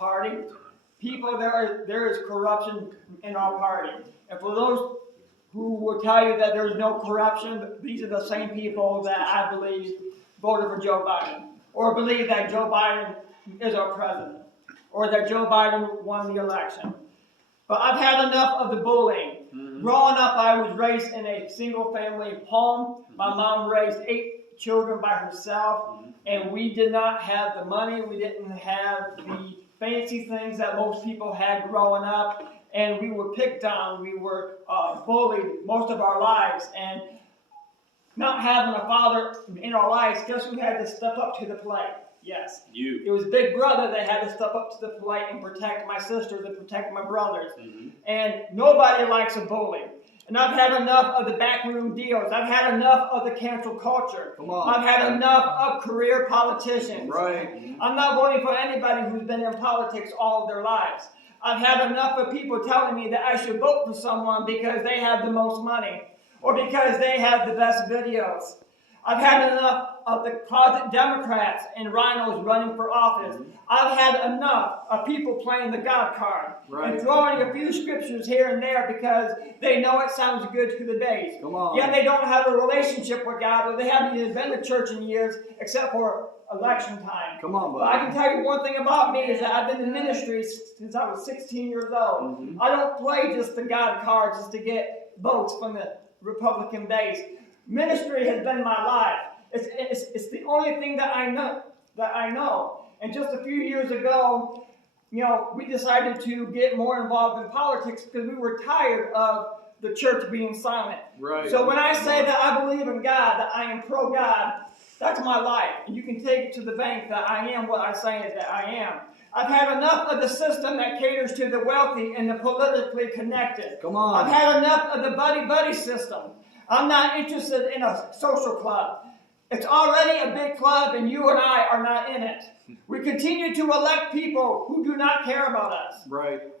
party. People, there is corruption in our party. And for those who will tell you that there's no corruption, these are the same people that I believe voted for Joe Biden, or believe that Joe Biden is our president, or that Joe Biden won the election. But I've had enough of the bullying. Growing up, I was raised in a single-family home. My mom raised 8 children by herself, and we did not have the money. We didn't have the fancy things that most people had growing up, and we were picked on. We were bullied most of our lives, and not having a father in our lives, guess who had to step up to the plate? Yes. You. It was Big Brother that had to step up to the plate and protect my sisters and protect my brothers. And nobody likes a bully. And I've had enough of the backroom deals. I've had enough of the cancel culture. I've had enough of career politicians. Right. I'm not voting for anybody who's been in politics all of their lives. I've had enough of people telling me that I should vote for someone because they have the most money or because they have the best videos. I've had enough of the closet Democrats and rhinos running for office. I've had enough of people playing the God card and throwing a few scriptures here and there because they know it sounds good to the base. Yet they don't have a relationship with God, or they haven't even been to church in years except for election time. But I can tell you one thing about me is that I've been in ministry since I was 16 years old. I don't play just the God card just to get votes from the Republican base. Ministry has been my life. It's the only thing that I know. And just a few years ago, we decided to get more involved in politics because we were tired of the church being silent. So when I say that I believe in God, that I am pro-God, that's my life. And you can take it to the bank that I am what I say that I am. I've had enough of the system that caters to the wealthy and the politically connected. I've had enough of the buddy-buddy system. I'm not interested in a social club. It's already a big club, and you and I are not in it. We continue to elect people who do not care about us.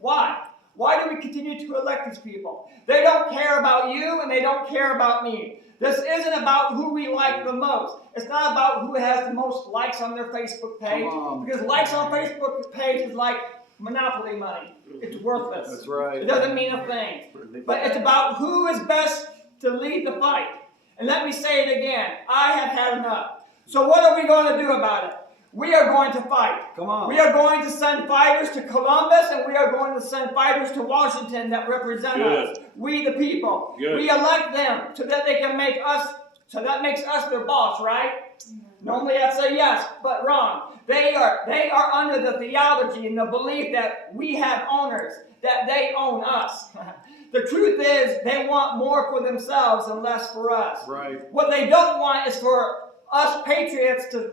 Why? Why do we continue to elect these people? They don't care about you, and they don't care about me. This isn't about who we like the most. It's not about who has the most likes on their Facebook page. Because likes on Facebook page is like monopoly money. It's worthless. That's right. It doesn't mean a thing. But it's about who is best to lead the fight. And let me say it again. I have had enough. So what are we going to do about it? We are going to fight. We are going to send fighters to Columbus, and we are going to send fighters to Washington that represent us. We the people. We elect them so that they can make us, so that makes us their boss, right? Normally I'd say yes, but wrong. They are under the theology and the belief that we have owners, that they own us. The truth is, they want more for themselves and less for us. What they don't want is for us patriots to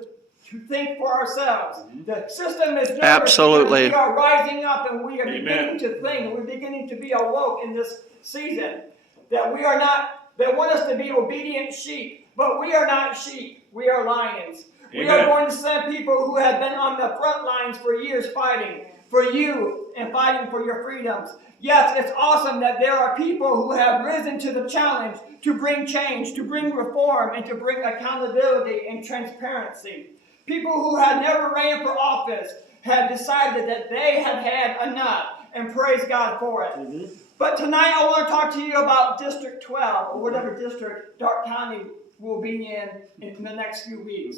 think for ourselves. The system is different. Absolutely. We are rising up and we are beginning to think. We're beginning to be awoke in this season. That we are not, they want us to be obedient sheep, but we are not sheep. We are lions. We are going to send people who have been on the front lines for years fighting for you and fighting for your freedoms. Yes, it's awesome that there are people who have risen to the challenge to bring change, to bring reform, and to bring accountability and transparency. People who had never ran for office have decided that they have had enough, and praise God for it. But tonight I want to talk to you about District 12, or whatever district Darke County will be in the next few weeks.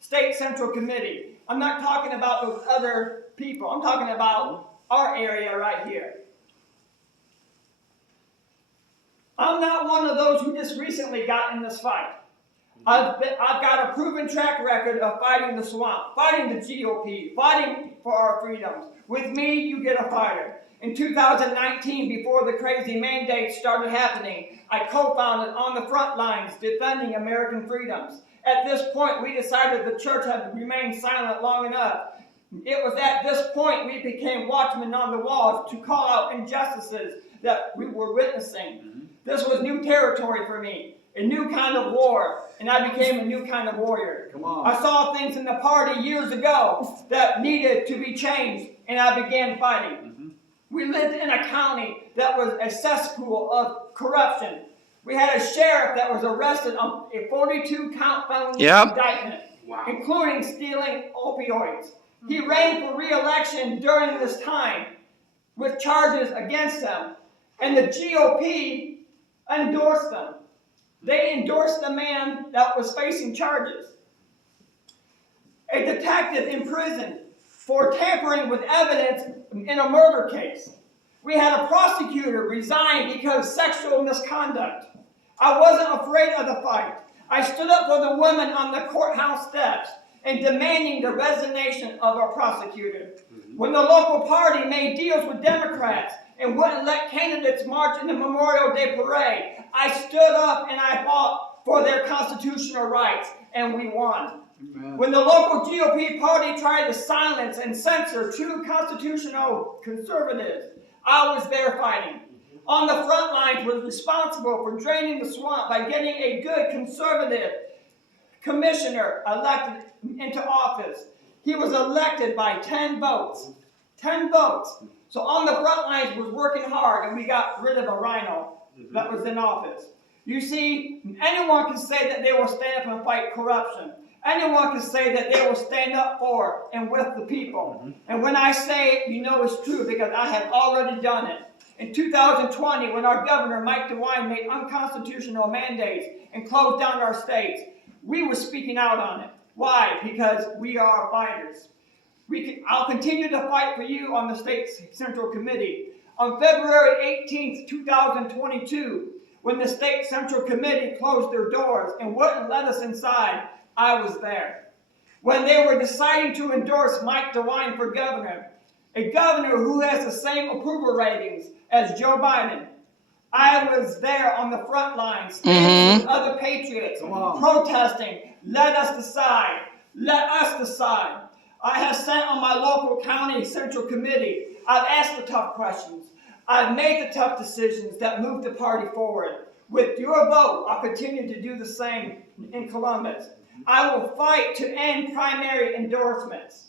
State Central Committee. I'm not talking about those other people. I'm talking about our area right here. I'm not one of those who just recently got in this fight. I've got a proven track record of fighting the swamp, fighting the GOP, fighting for our freedoms. With me, you get a fighter. In 2019, before the crazy mandates started happening, I co-founded On the Front Lines, Defending American Freedoms. At this point, we decided the church had remained silent long enough. It was at this point we became watchmen on the walls to call out injustices that we were witnessing. This was new territory for me, a new kind of war, and I became a new kind of warrior. I saw things in the party years ago that needed to be changed, and I began fighting. We lived in a county that was a cesspool of corruption. We had a sheriff that was arrested on a 42-count felony indictment, including stealing opioids. He ran for re-election during this time with charges against him, and the GOP endorsed them. They endorsed the man that was facing charges. A detective imprisoned for tampering with evidence in a murder case. We had a prosecutor resign because of sexual misconduct. I wasn't afraid of the fight. I stood up for the women on the courthouse steps and demanding the resignation of our prosecutor. When the local party made deals with Democrats and wouldn't let candidates march in the Memorial Day parade, I stood up and I fought for their constitutional rights, and we won. Amen. When the local GOP party tried to silence and censor true constitutional conservatives, I was there fighting. On the front lines, was responsible for draining the swamp by getting a good conservative commissioner elected into office. He was elected by 10 votes. 10 votes. So on the front lines was working hard, and we got rid of a rhino that was in office. You see, anyone can say that they will stand up and fight corruption. Anyone can say that they will stand up for and with the people. And when I say it, you know it's true because I have already done it. In 2020, when our governor, Mike DeWine, made unconstitutional mandates and closed down our states, we were speaking out on it. Why? Because we are fighters. I'll continue to fight for you on the State Central Committee. On February 18th, 2022, when the State Central Committee closed their doors and wouldn't let us inside, I was there. When they were deciding to endorse Mike DeWine for governor, a governor who has the same approval ratings as Joe Biden, I was there on the front lines, standing with other patriots, protesting, let us decide, let us decide. I have sat on my local county central committee. I've asked the tough questions. I've made the tough decisions that moved the party forward. With your vote, I'll continue to do the same in Columbus. I will fight to end primary endorsements.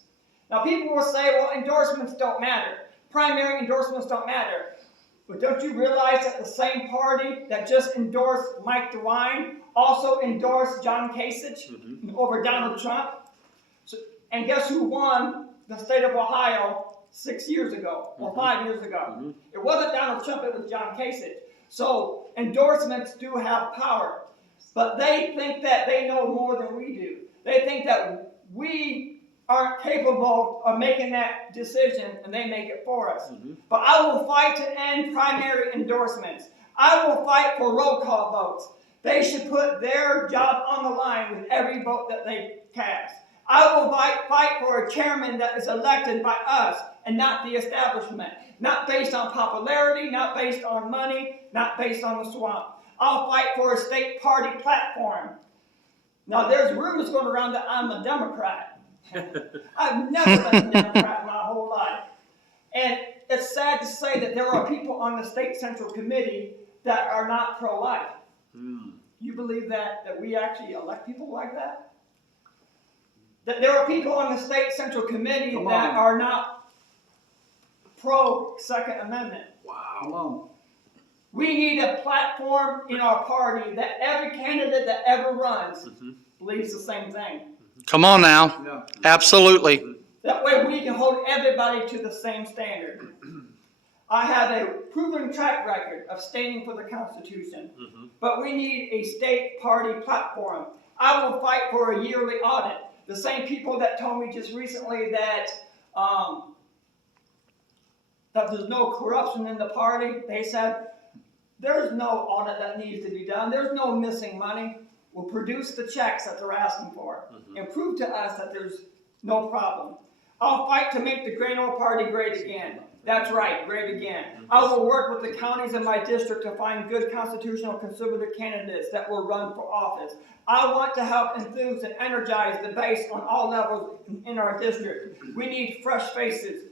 Now people will say, well, endorsements don't matter. Primary endorsements don't matter. But don't you realize that the same party that just endorsed Mike DeWine also endorsed John Kasich over Donald Trump? And guess who won the state of Ohio 6 years ago or 5 years ago? It wasn't Donald Trump, it was John Kasich. So endorsements do have power. But they think that they know more than we do. They think that we aren't capable of making that decision, and they make it for us. But I will fight to end primary endorsements. I will fight for roll call votes. They should put their job on the line with every vote that they cast. I will fight for a chairman that is elected by us and not the establishment. Not based on popularity, not based on money, not based on the swamp. I'll fight for a state party platform. Now, there's rumors going around that I'm a Democrat. I've never been a Democrat my whole life. And it's sad to say that there are people on the State Central Committee that are not pro-life. You believe that we actually elect people like that? That there are people on the State Central Committee that are not pro-Second Amendment. Wow. We need a platform in our party that every candidate that ever runs believes the same thing. Come on now. Yeah. Absolutely. That way we can hold everybody to the same standard. I have a proven track record of standing for the Constitution, but we need a state party platform. I will fight for a yearly audit. The same people that told me just recently that there's no corruption in the party, they said, there's no audit that needs to be done. There's no missing money. We'll produce the checks that they're asking for and prove to us that there's no problem. I'll fight to make the Grand Old Party great again. That's right, great again. I will work with the counties in my district to find good constitutional conservative candidates that will run for office. I want to help enthuse and energize the base on all levels in our district. We need fresh faces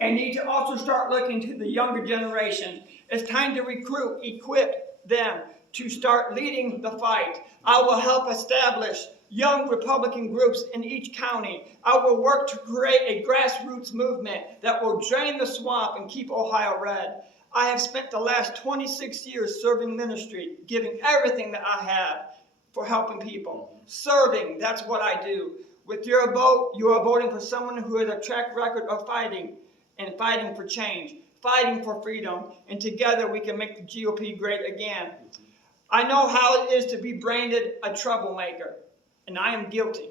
and need to also start looking to the younger generation. It's time to recruit, equip them to start leading the fight. I will help establish young Republican groups in each county. I will work to create a grassroots movement that will drain the swamp and keep Ohio red. I have spent the last 26 years serving ministry, giving everything that I have for helping people. Serving, that's what I do. With your vote, you are voting for someone who has a track record of fighting and fighting for change, fighting for freedom, and together we can make the GOP great again. I know how it is to be branded a troublemaker, and I am guilty.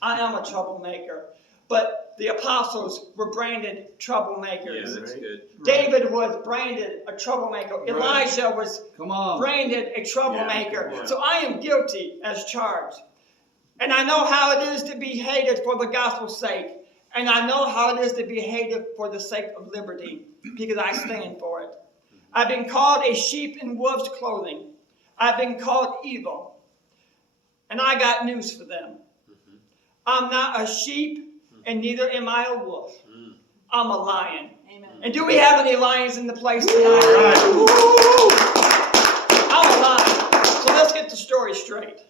I am a troublemaker. But the apostles were branded troublemakers. Yeah, that's good. David was branded a troublemaker. Right. Elijah was Come on. branded a troublemaker. Yeah. So I am guilty as charged. And I know how it is to be hated for the gospel's sake. And I know how it is to be hated for the sake of liberty, because I stand for it. I've been called a sheep in wolf's clothing. I've been called evil. And I got news for them. I'm not a sheep, and neither am I a wolf. I'm a lion. Amen. And do we have any lions in the place tonight? I'm a lion. So let's get the story straight.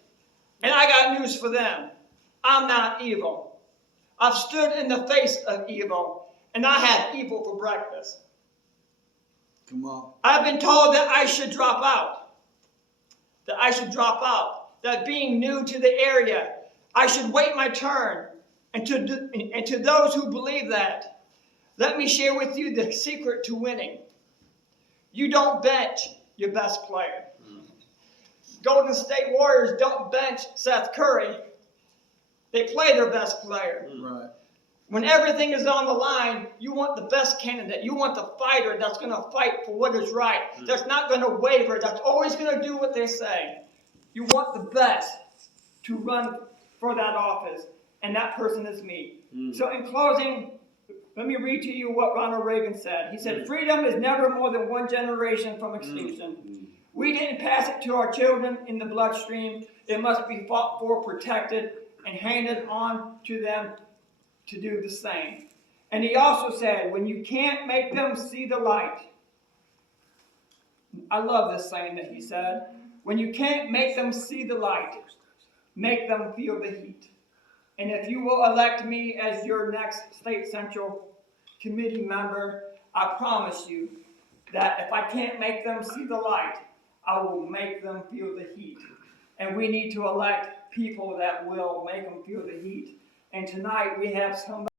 And I got news for them. I'm not evil. I've stood in the face of evil, and I had evil for breakfast. Come on. I've been told that I should drop out. That being new to the area, I should wait my turn. And to those who believe that, let me share with you the secret to winning. You don't bench your best player. Golden State Warriors don't bench Seth Curry. They play their best player. Right. When everything is on the line, you want the best candidate. You want the fighter that's going to fight for what is right, that's not going to waver, that's always going to do what they say. You want the best to run for that office, and that person is me. So in closing, let me read to you what Ronald Reagan said. He said, freedom is never more than one generation from extinction. We didn't pass it to our children in the bloodstream. It must be fought for, protected, and handed on to them to do the same. And he also said, when you can't make them see the light. I love this saying that he said. When you can't make them see the light, make them feel the heat. And if you will elect me as your next State Central Committee member, I promise you that if I can't make them see the light, I will make them feel the heat. And we need to elect people that will make them feel the heat. And tonight we have somebody